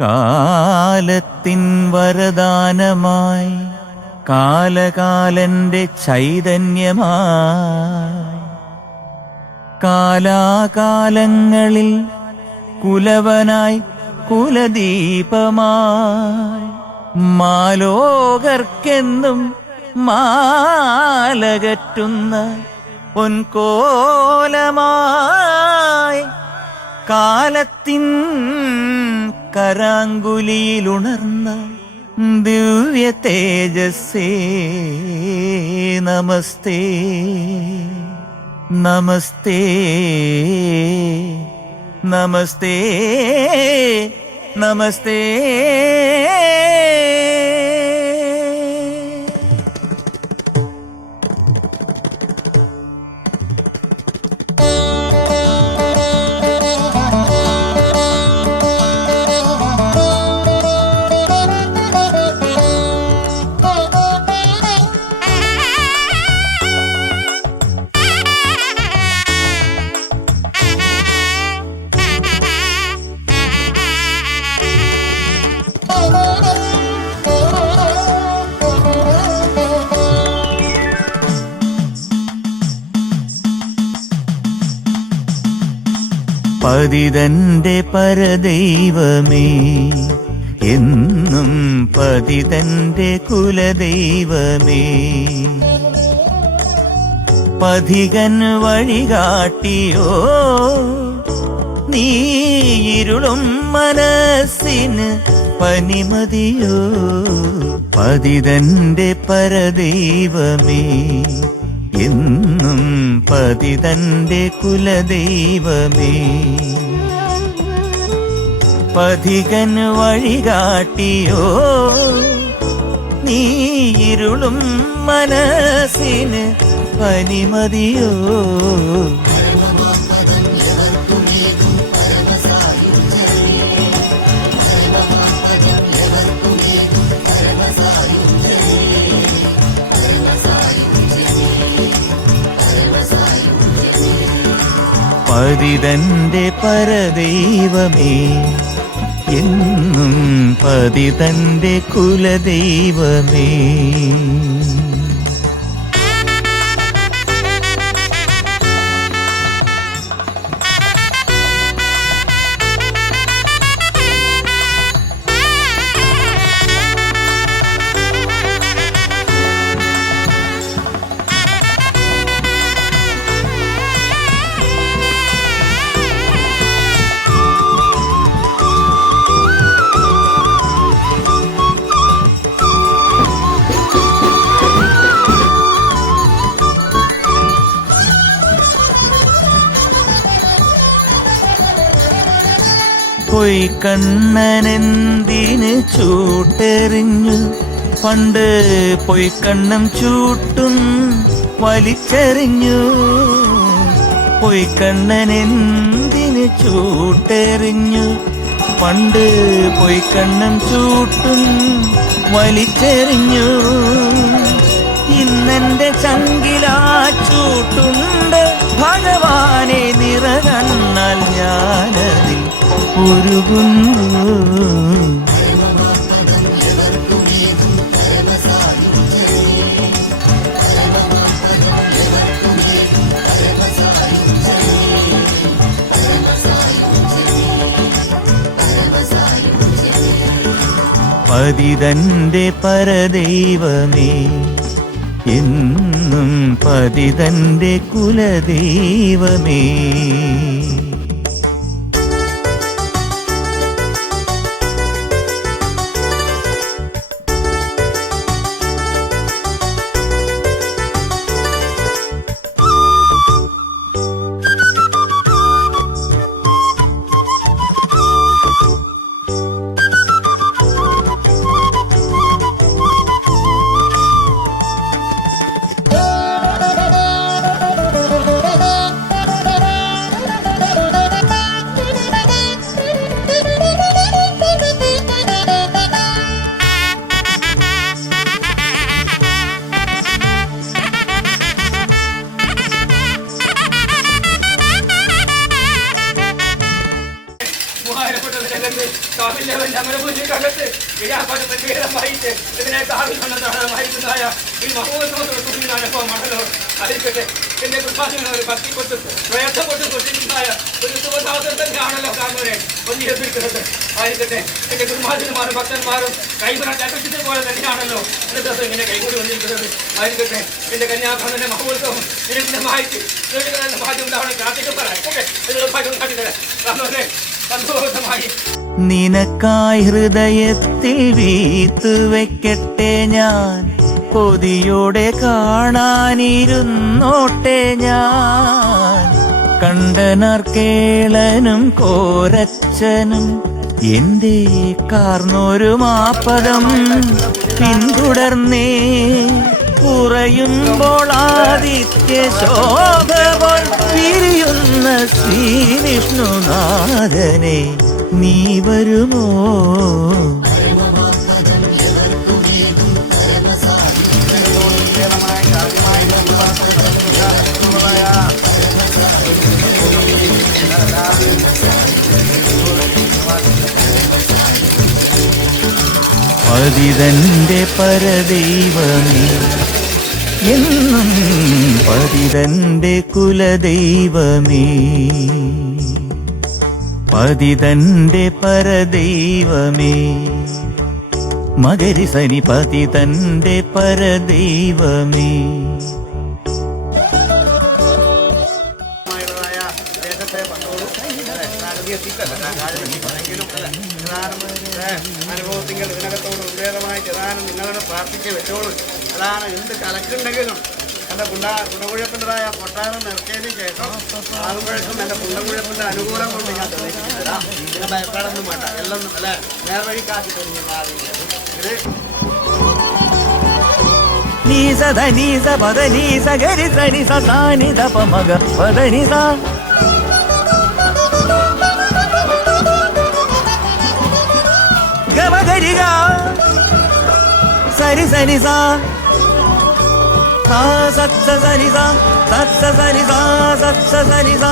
കാലത്തിൻ വരദാനമായി കാലകാലന്റെ ചൈതന്യമായി കാലാകാലങ്ങളിൽ കുലവനായി കുലദീപമായി മാലോകർക്കെന്നും മാലകറ്റുന്ന പൊൻകോലമായി കാലത്തിൻ കരാങ്കുലിയിലുണർന്ന ദിവ്യ തേജസ്സേ നമസ്തേ നമസ്തേ നമസ്തേ നമസ്തേ. പതിതന്റെ പരദൈവമേ എന്നും പതിതന്റെ കുലദൈവമേ പഥികൻ വഴികാട്ടിയോ നീ ഇരുളും മനസ്സിന് പനിമതിയോ പതിതന്റെ പരദൈവമേ എന്നും പതിതന്റെ കുലദൈവമേ പഥികൻ വഴികാട്ടിയോ നീ ഇരുളും മനസ്സിന് പനിമതിയോ പതിതന്റെ പരദൈവമേ എന്നും പതിതന്റെ കുലദൈവമേ പൊയ്ക്കണ്ണനെന്തിന് ചൂട്ടെറിഞ്ഞു പണ്ട് പൊയ്ക്കണ്ണം ചൂട്ടും വലിച്ചെറിഞ്ഞു പൊയ്ക്കണ്ണനെന്തിന് ചൂട്ടെറിഞ്ഞു പണ്ട് പൊയ്ക്കണ്ണം ചൂട്ടും വലിച്ചെറിഞ്ഞു ഇന്നെന്റെ ചങ്കിലാ ചൂട്ടുണ്ട് ഭഗവാനെ നിറകണ്ണാൽ ഞാനതിൽ ഉരുകുന്നു പതിതന്റെ പരദൈവമേ എന്നും പതിതന്റെ കുലദൈവമേ അകത്ത് കാവില്ലവന്റെ അമരഭൂജിക്കകത്ത് ക്രിയാപരമായിട്ട് ഇതിനെ കാവിൽ വന്നതായ ഈ മഹോത്സവത്തോട് കുറിഞ്ഞ അനുഭവമാണല്ലോ. ആയിരിക്കട്ടെ, എന്റെ കുടുംബാംഗങ്ങൾ ഒരു ഭക്തിപ്പെട്ട് പ്രയത്നപ്പെട്ട് കൊണ്ടിരുന്നതായ ഒരു സുഖദാസൻ തന്നെയാണല്ലോ കാമൂരെ ഒന്നിയെത്തിക്കുന്നത്. ആയിരിക്കട്ടെ, എന്റെ കുടുംബാംഗന്മാരും ഭക്തന്മാരും കൈവിട ചട്ടത്തിന്റെ പോലെ തന്നെയാണല്ലോ ഒരു ദിവസം ഇങ്ങനെ കൈകൂടി വന്നിരിക്കുന്നത്. ആയിരിക്കട്ടെ, എന്റെ കന്യാഭവന്റെ മഹോത്സവം ഇതിന്റെ മാറ്റി ഭാഗ്യം ഉണ്ടാവണം പ്രാർത്ഥിക്കപ്പെടാൻ ഓക്കെ ഭാഗ്യം കാട്ടിത്തരാം. കാമൂരെ സന്തോഷമായി നിനക്കായി ഹൃദയത്തിൽ വീത്തു വെക്കട്ടെ ഞാൻ, കൊതിയോടെ കാണാനിരുന്നോട്ടെ ഞാൻ. കണ്ടനാർ കേളനും കോരച്ചനും എന്റെ കാർന്നൊരു മാപ്പദം പിന്തുടർന്നേ. കുറയുമ്പോൾ ആദിത്യ ശോഭ പോൽ പിരിയുന്ന ശ്രീ വിഷ്ണുനാഥനെ നീ വരുമോ? പതിതന്റെ പരദൈവമേ എന്നും പതിതന്റെ കുലദൈവമേ, പതിതന്റെ പരദൈവമേ മകരി സനി പതിതന്റെ പരദൈവമേ. അനുഭവത്തിങ്കിൽ ഇതിനകത്തോട് ഉദ്വേഗമായി ചെതാനും നിങ്ങളോട് പ്രാർത്ഥിച്ച് വെച്ചോളൂ. അതാണ് എന്ത് കലക്കുണ്ടെങ്കിലും എൻ്റെ കുടകുഴപ്പിൻ്റെതായ കൊട്ടാരം നിർത്തിയതിന് ശേഷം ആകുമ്പോഴേക്കും എൻ്റെ കുടകുഴപ്പിൻ്റെ അനുകൂലം കൊണ്ട് ഞാൻ തെളിയിച്ചിട്ടില്ല. ഇതിനെ ഭയപ്പാടൊന്നും വേണ്ട, എല്ലാം അല്ലെ നേർവഴിക്കാക്കി തന്നെ ഇത് നീസ ധനീസ പദനീസ ഗരി സനി സാനി ദപ മഗ പദനിസ ഗമ ഗരി ഗ സരി സനി സ സത്സ സനി സ സത്സ സനി സ സത്സ സനി സ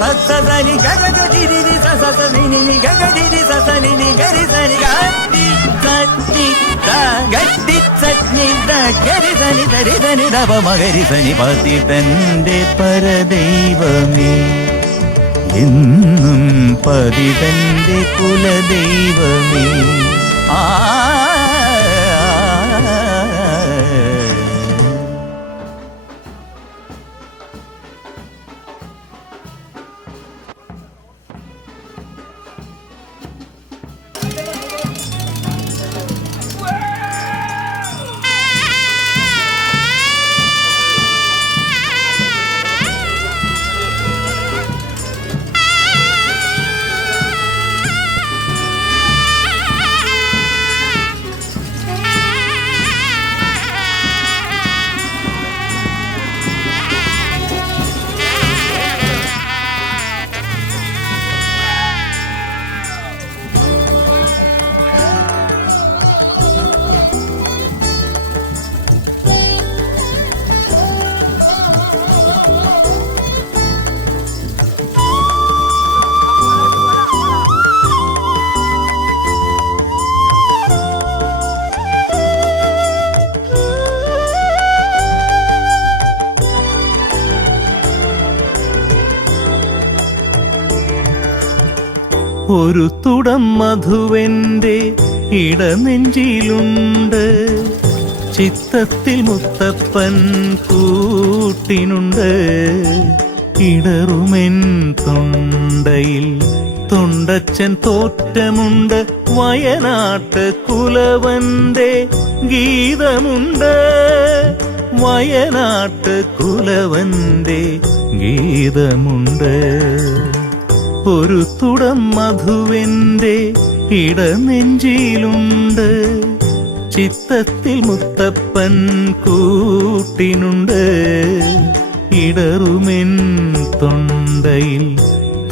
സത്സ സനി ഗ ഗ രി രി സ സ സ നി നി ഗ ഗ രി സ സ നി നി ഗരി സനി ഗരി സനി ദ ഗരി സനി ദ ഗരി സനി ദരി സനി ദപ മഗരി സനി പതിതന്റെ പരദൈവമേ എന്നും പതിതന്റെ കുലദൈവമേ. ആ ഒരു തുടം മധുവെന്റെ ഇടനെഞ്ചിലുണ്ട്, ചിത്തത്തിൽ മുത്തപ്പൻ കൂട്ടിനുണ്ട്. ഇടറുമെൻ തൊണ്ടയിൽ തൊണ്ടച്ചൻ തോറ്റമുണ്ട്, വയനാട്ട് കുലവന്റെ ഗീതമുണ്ട്. വയനാട്ട് കുലവന്റെ ഗീതമുണ്ട്. ഒരു തുടം മധുവെന്റെ ഇടനെഞ്ചിലുണ്ട്, ചിത്തത്തിൽ മുത്തപ്പൻ കൂട്ടിനുണ്ട്. ഇടറുമെൻ തൊണ്ടയിൽ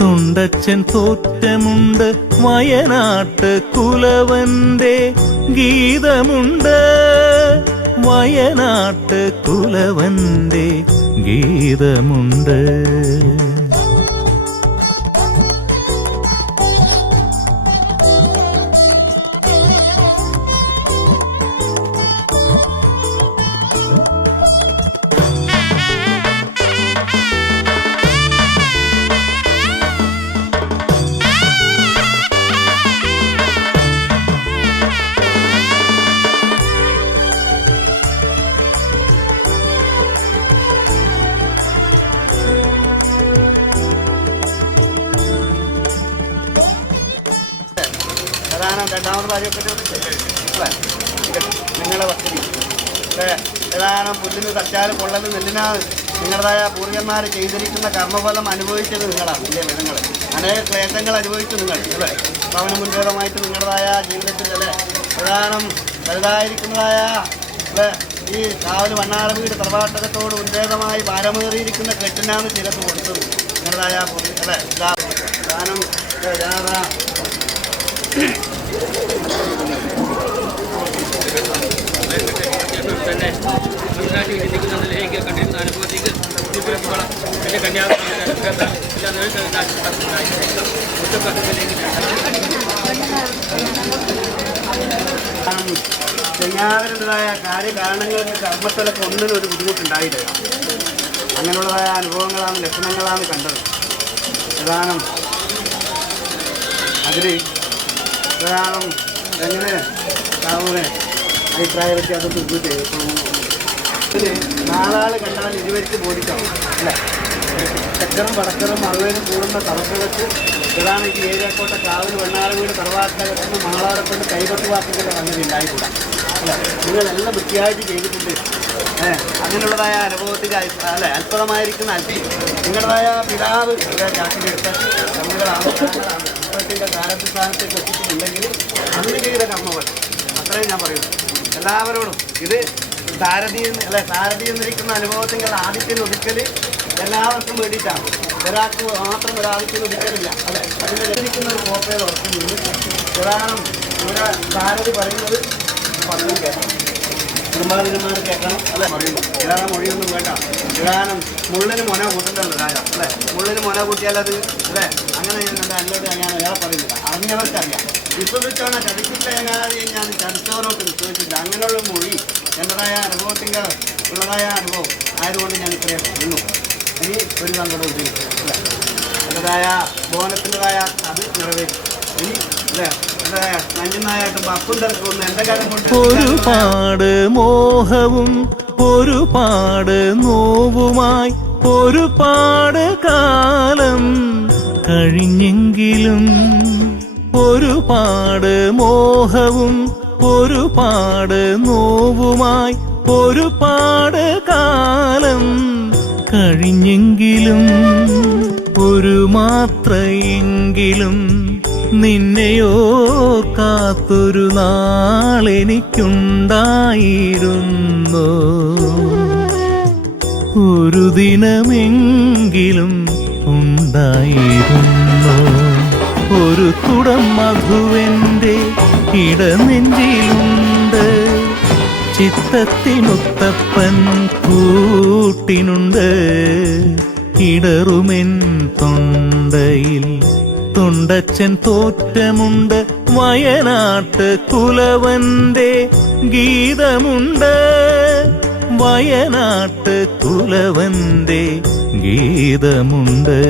തൊണ്ടച്ചൻ തോറ്റമുണ്ട്, വയനാട്ട് കുലവന്റെ ഗീതമുണ്ട്. വയനാട്ട് കുലവന്റെ ഗീതമുണ്ട്. രണ്ടാമത് ഭാര്യയൊക്കെ നിങ്ങളെ വസ്തുതി ഏതാനും പുല്ലിന് തച്ചാലും കൊള്ളത് നെല്ലിനാണ് നിങ്ങളുടേതായ പൂർവ്വന്മാർ ചെയ്തിരിക്കുന്ന കർമ്മഫലം അനുഭവിച്ചത് നിങ്ങളാണ് അല്ലേ നിങ്ങൾ അനേക ക്ലേശങ്ങൾ അനുഭവിച്ചു നിങ്ങൾ അല്ലേ ഭവന മുൻഗതമായിട്ട് നിങ്ങളുടേതായ ജീവിതത്തിൽ അല്ലേ പ്രധാനം വലുതായിരിക്കുന്നതായ അല്ലേ ഈ കാവല് വണ്ണാറ വീട് തറവാട്ടകത്തോട് ഉന്നതമായി ഭാരമേറിയിരിക്കുന്ന കെട്ടിനാണ് ചിലത്ത് കൊടുത്തത് നിങ്ങളുടേതായ അല്ലേ പ്രധാനം തന്നെ മനസ്സിലാക്കി ചിന്തിക്കുന്ന നിലയിലേക്ക് കണ്ടിരുന്ന അനുഭവത്തേക്ക് എൻ്റെ ചെങ്ങാവരുടേതായ കാര്യകാരണങ്ങൾക്ക് കർമ്മത്തിലൊക്കെ ഒന്നിനും ഒരു ബുദ്ധിമുട്ടുണ്ടായിട്ടില്ല. അങ്ങനെയുള്ളതായ അനുഭവങ്ങളാണ് ലക്ഷണങ്ങളാണ് കണ്ടത്. പ്രധാനം അതിൽ പ്രധാനം എങ്ങനെ സാവൂനെ അഭിപ്രായ വ്യത്യാസം ഇതിൽ നാലാൾ കണ്ടാൽ ഇരുവർക്ക് ബോധിക്കണം അല്ലേ തെക്കറും വടക്കറും അറുപതിനും കൂടുന്ന തറപ്പുകൾക്ക് ഇതാണ് ഈ ഏരിയക്കോട്ടെ കാവിൽ വെണ്ണാറ് വീട് തറവാട്ടകത്തുനിന്ന് മാളാറെ കൊണ്ട് കൈകൊട്ട് വാക്കുകളുടെ അങ്ങനെ ഉണ്ടായിട്ടില്ല അല്ലേ നിങ്ങളെല്ലാം വൃത്തിയായിട്ട് ചെയ്തിട്ടുണ്ട് അങ്ങനെയുള്ളതായ അനുഭവത്തിൽ അല്ലെ അത്ഭുതമായിരിക്കുന്ന അല്പി നിങ്ങളുടേതായ പിതാവ് ചാക്കിലെടുത്ത കർമ്മങ്ങളാണ് ഇപ്പോഴത്തെ കാലസ്ഥാനത്തേക്ക് എത്തിച്ചിട്ടുണ്ടെങ്കിൽ അന്ന് ചെയ്ത കർമ്മങ്ങൾ അത്രയും ഞാൻ പറയുന്നു എല്ലാവരോടും. ഇത് സാരഥി എന്നിരിക്കുന്ന അനുഭവത്തിൻ്റെ ആദ്യത്തിന് ഒതുക്കൽ എല്ലാവർക്കും വേണ്ടിയിട്ടാണ്. ഒരാൾക്ക് മാത്രം ഒരാദ്യത്തിന് ഒതുക്കലില്ല അല്ലെ അതിൻ്റെ രചിക്കുന്ന ഒരു കോപ്പയിൽ ഉറക്കുന്നുണ്ട്. പ്രധാനം ഇവിടെ സാരഥി പറയുന്നത് പലരും കേൾക്കണം കുടുംബാധികന്മാർ കേൾക്കണം അല്ലെ പറയുന്നു ഏതാണ് മൊഴിയൊന്നും വേണ്ട. പ്രധാനം മുള്ളിന് മുന കൂട്ടേണ്ടത് കാര്യം അല്ലേ മുള്ളിന് മുന കൂട്ടിയാലത് അല്ലേ അങ്ങനെ അല്ലത് ഞാൻ അയാളെ പറയുന്നില്ല അറിഞ്ഞവർക്കറിയാം. വിശ്വസിച്ചോണ ചതിക്കില്ല എങ്ങാതെ ഞാൻ ചതിച്ചവരോട്ട് വിശ്വസിച്ചില്ല. അങ്ങനെയുള്ള മൊഴി എൻ്റെതായ അനുഭവത്തിൻ്റെ ഉള്ളതായ അനുഭവം ആയതുകൊണ്ട് ഞാൻ ഇത്രയും നിന്നു. ഇനി ഒരു സങ്കടം ഉദ്ദേശിച്ചു അല്ലേ എൻ്റെതായ ഭവനത്തിൻ്റെതായ അത് നിറവേറ്റും. ഇനി അല്ലേ എൻ്റെതായ നഞ്ചനായിട്ടും അപ്പും തിരക്കൊന്നും എൻ്റെ കാലം കൊണ്ട് ഒരുപാട് മോഹവും ഒരുപാട് നോവുമായി ഒരുപാട് കാലം കഴിഞ്ഞെങ്കിലും ഒരുപാട് മോഹവും ഒരുപാട് നോവുമായി ഒരുപാട് കാലം കഴിഞ്ഞെങ്കിലും ഒരു മാത്രയെങ്കിലും നിന്നെയോ കാത്തൊരു നാളെനിക്കുണ്ടായിരുന്നു. ഒരു ദിനമെങ്കിലും ഉണ്ടായിരുന്നു. ഒരു തുടം മധുവെന്റെ ഇടനെഞ്ചിലുണ്ട്. ചിത്തത്തിനൊത്തപ്പൻ കൂട്ടിനുണ്ട്. ഇടറുമെൻ തൊണ്ടയിൽ തൊണ്ടച്ചൻ തോറ്റമുണ്ട്. വയനാട്ട് കുലവന്റെ ഗീതമുണ്ട്. വയനാട്ട് കുലവന്റെ ഗീതമുണ്ട്.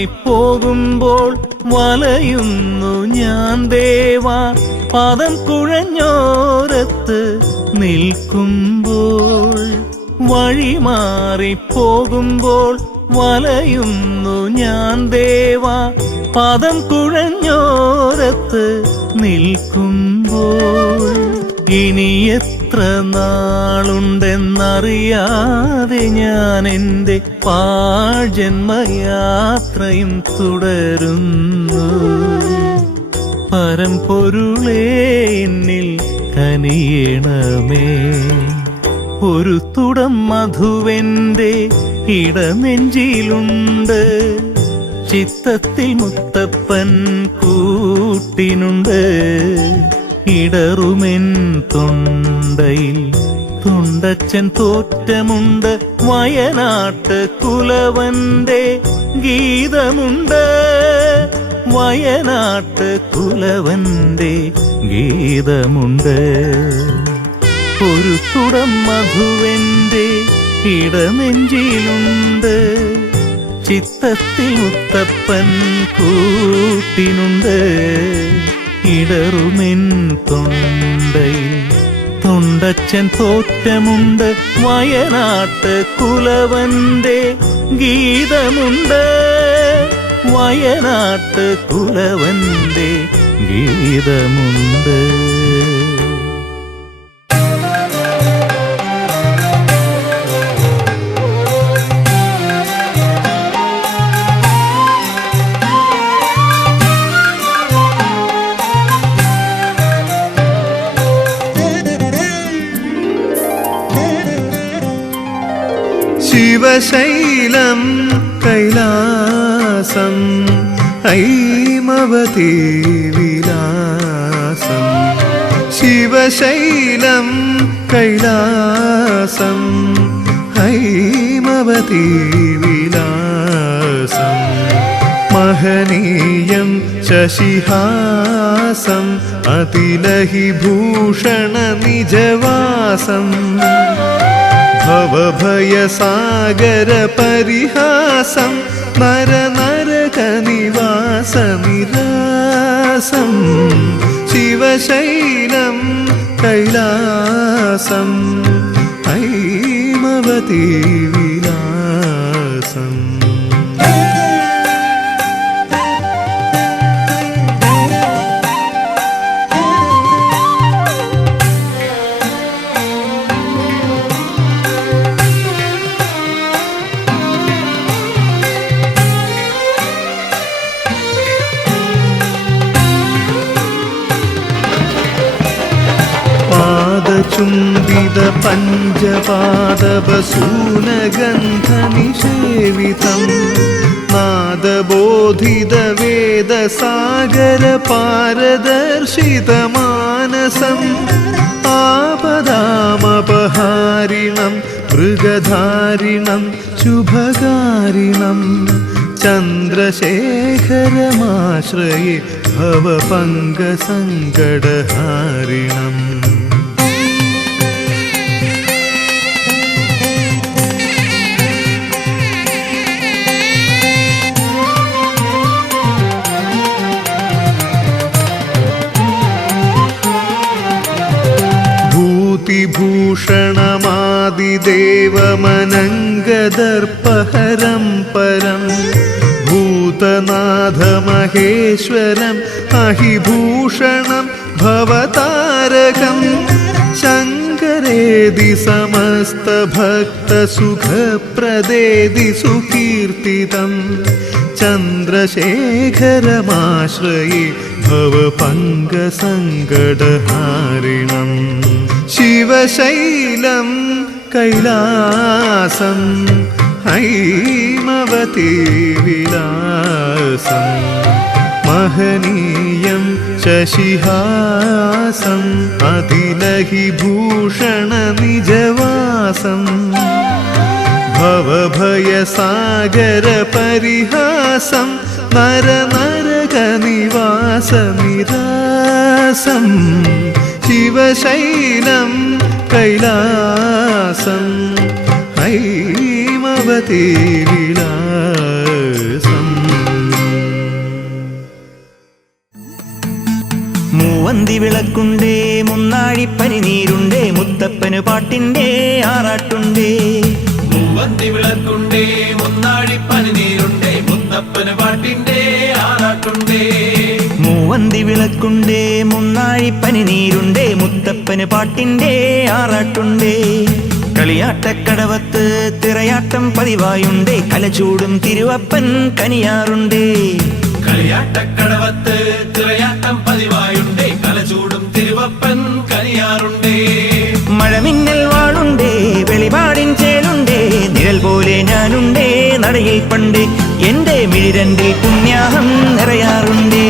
വഴിമാറിപ്പോകുമ്പോൾ വലയുന്നു ഞാൻ ദേവാ. പദം കുഴഞ്ഞോരത്ത് നിൽക്കുമ്പോൾ വഴിമാറിപ്പോകുമ്പോൾ വലയുന്നു ഞാൻ ദേവാ. പദം കുഴഞ്ഞോരത്ത് നിൽക്കുമ്പോൾ ഇനി എത്ര നാളുണ്ടെന്നറിയാതെ ഞാൻ എൻ്റെ പാഴ്ജന്മയാത്രയും തുടരുന്നു. പരമ്പൊരുളേ എന്നിൽ കനിയണമേ. ഒരു തുടം മധുവെന്റെ ഇടനെഞ്ചിലുണ്ട്. ചിത്തത്തിൽ മുത്തപ്പൻ കൂട്ടിനുണ്ട്. ഇടറുമെൻ തൊണ്ടയിൽ തുണ്ടച്ചൻ തോറ്റമുണ്ട്, വയനാട്ട് കുലവന്റെ ഗീതമുണ്ട്, വയനാട്ട് കുലവന്റെ ഗീതമുണ്ട്. ഒരു തുടം മധുവന്റെ ഇടനെഞ്ചിലുണ്ട്, ചിത്തത്തിൽ മുത്തപ്പൻ കൂട്ടിനുണ്ട്. ഇടറുമെൻ തൊണ്ടയിൽ തൊണ്ടച്ചൻ തോറ്റമുണ്ട്, വയനാട്ട് കുലവന്റെ ഗീതമുണ്ട്, വയനാട്ട് കുലവന്റെ ഗീതമുണ്ട്. ശിവശൈലം കൈലാസം ഹൈമവതി വിലാസം, ശിവശൈലം കൈലാസം ഹൈമവതി വിലാസം. മഹനീയം ശശിഹാസം അതിലഹി ഭൂഷണ നിജവാസം. ഭവഭയസാഗര പരിഹാസം നരനരകനിവാസനിരാസം. ശിവശൈലം കൈലാസം ഹൈമവതി വിലാസം. ചുംബിത പഞ്ചപാദവസൂനഗന്ധനിഷേവിതം, നാദബോധിത വേദസാഗര പാരദർശിതമാനസം. ആപദാമപഹാരിണം മൃഗധാരിണം ശുഭകാരിണം, ചന്ദ്രശേഖരമാശ്രയേ ഭവപങ്കസങ്കടഹാരിണം. ഭൂഷണമാദിദേവമനംഗദർപ്പഹരം പരം, ഭൂതനാഥമഹേശ്വരം അഹിഭൂഷണം ഭവതാരകം. ശങ്കരേതി സമസ്തഭക്തസുഖപ്രദേതി സുകീർത്തിതം, ചന്ദ്രശേഖരമാശ്രയേ ഭവപങ്കസങ്കടഹാരിണം. ശിവശൈലം കൈലാസം ഹൈമവതി വിലാസം. മഹനീയം ശശിഹാസം അതിലഹി ഭൂഷണ നിജവാസം. ഭവഭയസാഗര പരിഹാസം നരനരകനിവാസനിരാസം. ശിവശൈലം കൈലാസം ഹൈമവതി വിലാസം. മൂവന്തി വിളക്കുണ്ടേ, മുന്നാഴിപ്പനി നീരുണ്ടേ, മുത്തപ്പന് പാട്ടിൻ്റെ ആറാട്ടുണ്ടേ. മൂവന്തി വിളക്കുണ്ടേ, മുന്നാഴിപ്പനി നീരുണ്ടേ, മുത്തപ്പന് പാട്ടിന്റെ ആറാട്ടുണ്ടേ. മൂവന്തി വിളക്കുണ്ടേ, മുന്നാഴിപ്പനി നീരുണ്ടേ, മുത്തപ്പന് പാട്ടിൻ്റെ ആറാട്ടുണ്ടേ. കളിയാട്ടക്കടവത്ത് തിറയാട്ടം പതിവായുണ്ടേ, കലചൂടും തിരുവപ്പൻ കനിയാറുണ്ടേ. കളിയാട്ടക്കടവത്ത് തിറയാട്ടം പതിവായുണ്ടേ, കലചൂടും തിരുവപ്പൻ കനിയാറുണ്ടേ. മഴമിന്നൽ വാളുണ്ടേ, വെളിപാടിൻ ചേലുണ്ടേ, നിഴൽ പോലെ ഞാനുണ്ടേ നടയിൽ പണ്ട്. എന്റെ മിഴിരണ്ടിൽ പുണ്യാഹം നിറയാറുണ്ടേ.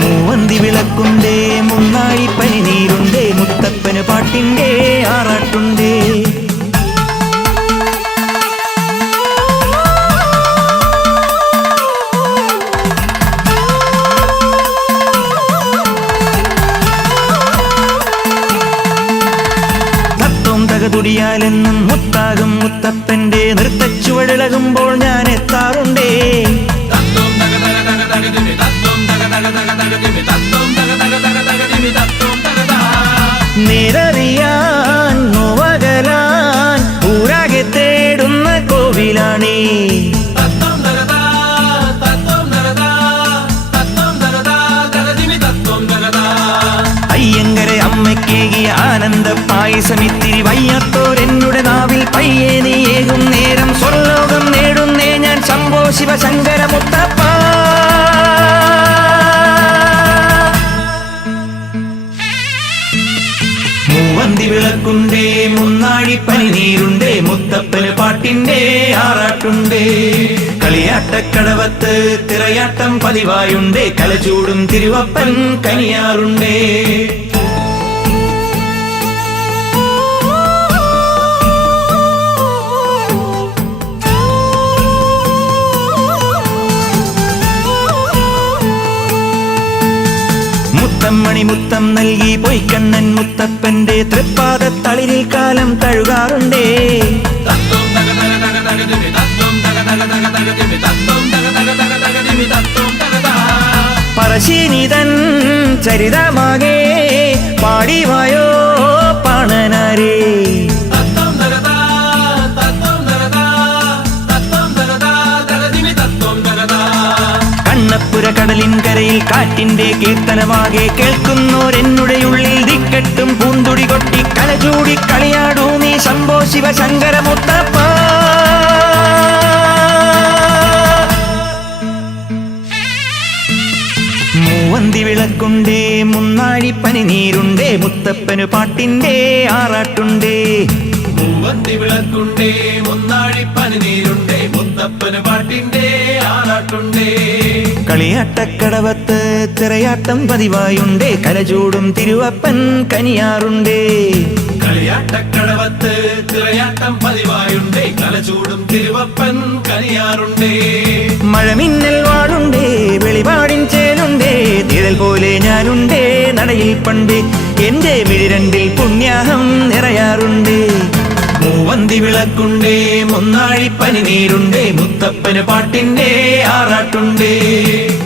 മൂവന്തി വിളക്കുണ്ടേ, മുന്നാഴിപ്പനി നീരുണ്ടേ, മുത്തപ്പന് പാട്ടിൻ്റെ ആറാട്ടുണ്ടേ. തുടിയാലെന്നും മുത്താകും മുത്തപ്പന്റെ നൃത്തച്ചുവടിളകുമ്പോൾ ഞാൻ എത്താറുണ്ടേ. നേരറിയാൻ നോവകലാൻ ഊരാകെ തേടുന്ന കോവിലാണേ. അയ്യങ്കരെ അമ്മയ്ക്കേകിയ ആനന്ദ പായസമിത്തിരി വയ്യാത്തോരെന്നുടെ നാവിൽ പയ്യെ നീയേകും നേരം സ്വർലോകം നേടുന്നേ ഞാൻ ശംഭോ ശിവശങ്കര മുത്തപ്പ. മൂവന്തി വിളക്കുണ്ടേ മുന്നാഴി പനിനീരുണ്ടേ മുത്തപ്പന് പാട്ടിൻ്റെ ആറാട്ടുണ്ടേ. കളിയാട്ടക്കടവത്ത് തിറയാട്ടം പതിവായുണ്ടേ കലചൂടും തിരുവപ്പൻ കനിയാറുണ്ടേ. മുത്തമ്മണി മുത്തം നൽകി പൊയ്ക്കണ്ണൻ മുത്തപ്പന്റെ തൃപ്പാദത്തളിരിൽ കാലം തഴുകാറുണ്ടേ. പറശ്ശിനിതൻ ചരിതമാകെ പാടിവായോ പാണനാരേ. കണ്ണപ്പുര കടലിൻ കരയിൽ കാറ്റിന്റെ കീർത്തനമാകെ കേൾക്കുന്നോരെന്നുടെ ഉള്ളിൽ ദിക്കെട്ടും പൂന്തുടി കൊട്ടി കലചൂടി കളിയാടൂ നീ ശംഭോ ശിവശങ്കര മുത്തപ്പ. മൂവന്തി വിളക്കുണ്ടേ മുന്നാഴി പനിനീരുണ്ടേ മുത്തപ്പന് പാട്ടിൻ്റെ ആറാട്ടുണ്ടേ. മൂവന്തി വിളക്കുണ്ടേ മുന്നാഴി പനിനീരുണ്ടേ മുത്തപ്പന് പാട്ടിൻ്റെ ആറാട്ടുണ്ടേ. കളിയാട്ടക്കടവത്ത് തിറയാട്ടം പതിവായുണ്ടേ കലചൂടും തിരുവപ്പൻ കനിയാറുണ്ടേ. കളിയാട്ടക്കടവത്ത് തിറയാട്ടം പതിവായുണ്ടേ കലചൂടും തിരുവപ്പൻ കനിയാറുണ്ടേ. മഴമിന്നൽ വാടുണ്ടേ വെളിപാടിൻ ചേലുണ്ടേ നിഴൽ പോലെ ഞാനുണ്ടേ നടയിൽ പണ്ട് എന്റെ മിഴിരണ്ടിൽ പുണ്യാഹം നിറയാറുണ്ടേ. മൂവന്തി വിളക്കുണ്ടേ മുന്നാഴി പനിനീരുണ്ടേ മുത്തപ്പന് പാട്ടിൻ്റെ ആറാട്ടുണ്ടേ.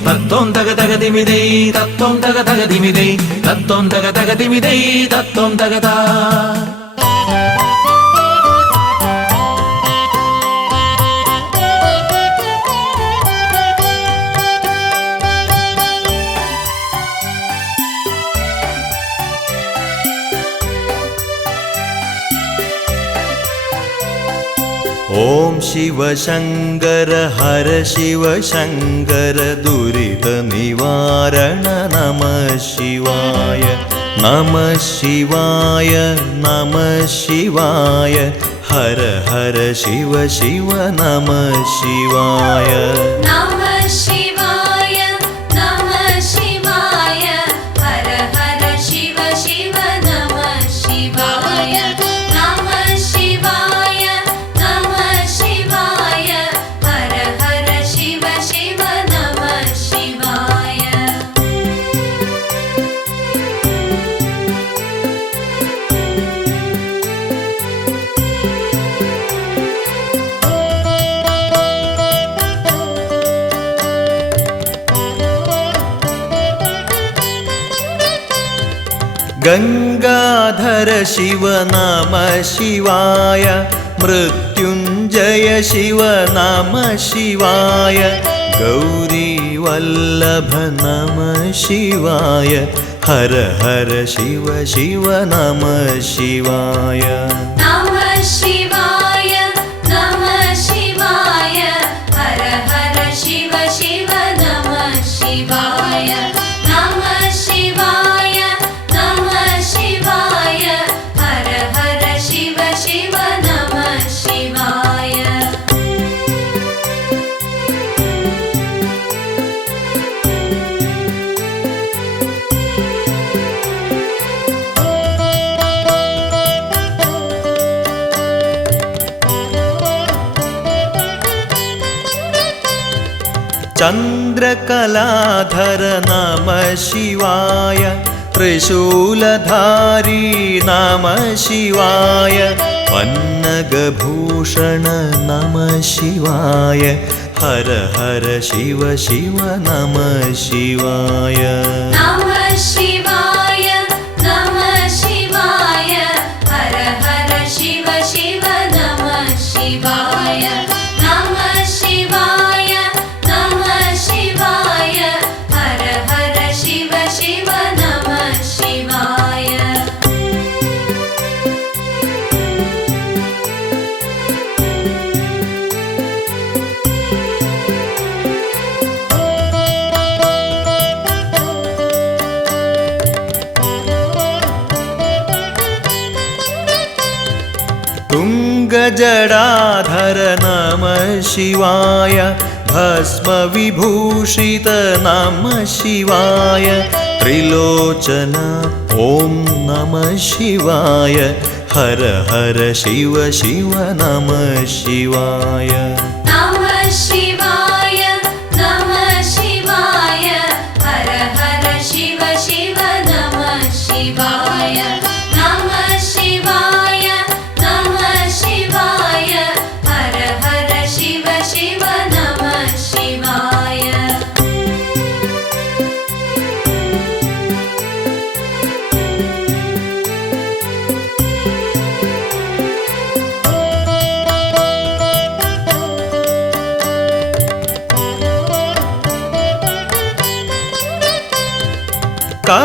തത്തോം തക തകതിമിതൈ തത്തോം തക തകതിമിതൈ തത്തോം തക തകതിമിതൈ തത്തോം തകതാ. ഓം ശിവശങ്കര ഹര ശിവശങ്കര ദുരിത നിവാരണ നമ ശിവായ നമ ശിവായ നമ ശിവായ ഹര ഹര ശിവ ശിവ നമ ശിവായ. Namah Shivaya, Namah Shivaya, Hara Hara Shiva Shiva, Namah Shivaya, Namah Shivaya, Namah Shivaya, Hara Hara Shiva Shiva, Namah Shivaya. Gangadhara Shiva നമ ശിവായ മൃത്യുഞ്ജയ ശിവ നമ ശിവായ ഗൗരി വല്ലഭ നമ ശിവായ ഹര ഹര ശിവ ശിവ നമ ശിവായ. Namah Shivaya, Namah Shivaya, Hara Hara Shiva Shiva, Namah Shivaya, Namah Shivaya, Namah Shivaya, Hara Hara Shiva Shiva, Namah Shivaya. ചന്ദ്രകലാധര നമ ശിവായ ത്രിശൂലധാരി നമ ശിവായ പന്നഗഭൂഷണ നമ ശിവായ ഹര ഹര ശിവ ശിവ നമ ശിവായ നമഃ ശിവായ നമഃ ശിവായ ഹര ഹര ശിവ ശിവ നമഃ ശിവായ നമഃ ശിവായ നമഃ ശിവായ ഹര ഹര ശിവ ശിവ നമഃ ശിവായ തുംഗജടാധര നമ ശിവായ ഭസ്മവിഭൂഷിത നമ ശിവായ ത്രിലോചന ഓം നമ ശിവായ ഹര ഹര ശിവ ശിവ നമ ശിവായ നമഃ ശിവായ നമഃ ശിവായ ഹര ഹര ശിവ ശിവ നമഃ ശിവായ നമഃ ശിവായ നമഃ ശിവായ ഹര ഹര ശിവ ശിവ നമഃ ശിവായ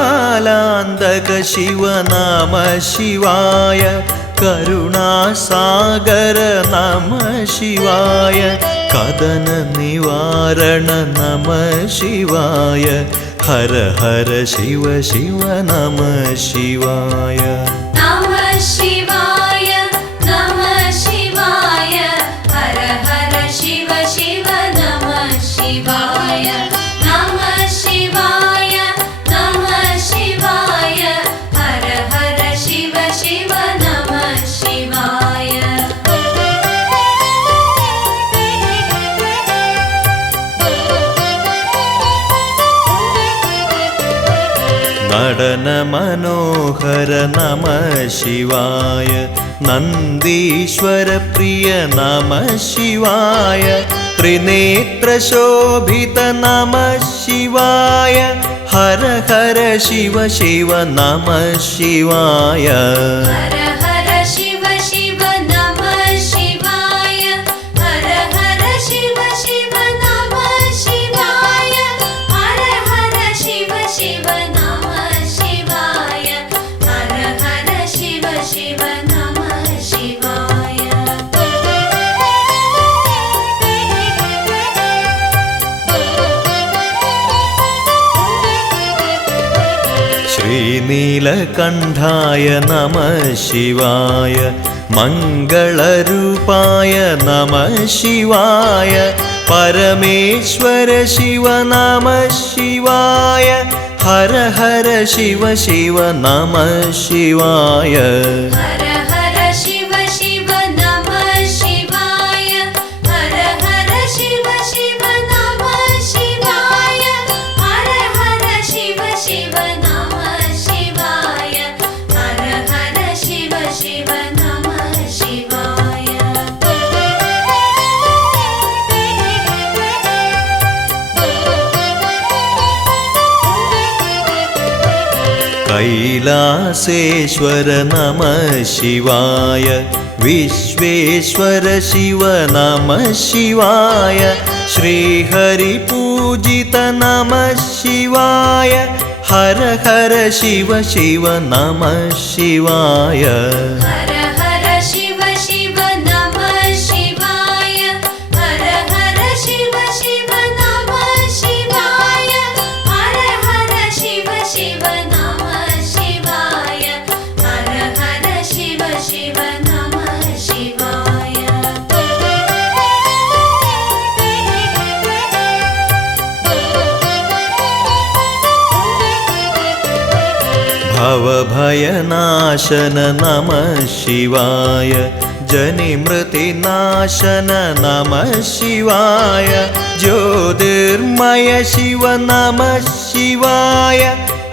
കാലാന്തക ശിവ നമ ശിവായ കരുണാസാഗര നമ ശിവായ കദന നിവാരണ നമ ശിവായ ഹര ഹര ശിവ ശിവ നമ ശിവായ നമഃ ശിവായ നമഃ ശിവായ ഹര ഹര ശിവ ശിവ നമഃ ശിവായ നമഃ ശിവായ നമഃ ശിവായ ഹര ഹര ശിവ ശിവ നമഃ ശിവായ നടന മനോഹര നമ ശിവായ നന്ദീശ്വര പ്രിയ നമ ശിവായ ത്രിനേത്ര ശോഭിത നമ ശിവായ ഹര ഹര ശിവ ശിവ നമ ശിവായ ഹര ഹര ശിവ ശിവ നമഃ ശിവായ ഹര ഹര ശിവ ശിവ നമഃ ശിവായ ഹര ഹര ശിവ ശിവ നമഃ ശിവായ ഹര ഹര ശിവ ശിവ നമഃ ശിവായ ശ്രീനീലകണ്ഠായ നമ ശിവായ മംഗളരൂപായ നമ ശിവായ പരമേശ്വര ശിവ നമ ശിവായ ഹര ഹര ശിവ ശിവ നമ ശിവായ ഹര ഹര ശിവ ശിവ നമഃ ശിവായ ഹര ഹര ശിവ ശിവ നമഃ ശിവായ ഹര ഹര ശിവ ശിവ നമഃ ശിവായ ഹര ഹര ശിവ ശിവ നമഃ ശിവായ കൈലാസേശ്വര നമ ശിവായ വിശ്വേശ്വര ശിവ നമ ശിവായ ശ്രീഹരി പൂജിത നമ ശിവായ ഹര ഹര ശിവ ശിവ നമ ശിവായ ഹര ഹര ശിവ ശിവ നമഃ ശിവായ ഹര ഹര ശിവ ശിവ നമഃ ശിവായ ഹര ഹര ശിവ ശിവ നമഃ ശിവായ ഹര ഹര ശിവ ശിവ നമഃ ശിവായ ഭവഭയനാശന നമ ശിവായ जनिमृतिनाशन नमः शिवाय ज्योतिर्मय शिव नमः शिवाय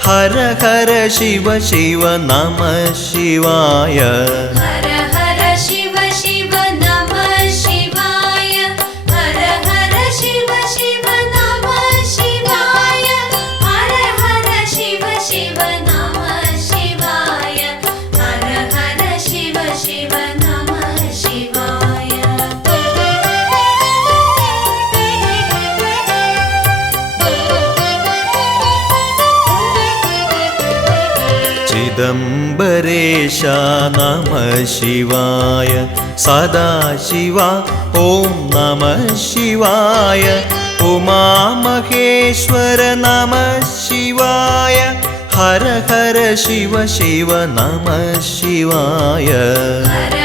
हर हर शिव शिव नमः शिवाय हर हर शिव शिव नमः शिवाय हर हर शिव शिव नमः शिवाय हर हर शिव शिव नमः शिवाय हर हर शिव शिव नमः शिवाय चिदम्बरेशा नमः शिवाय सदाशिवा ॐ नमः शिवाय उमामहेश्वर नमः शिवाय हर हर शिव शिव नमः शिवाय हर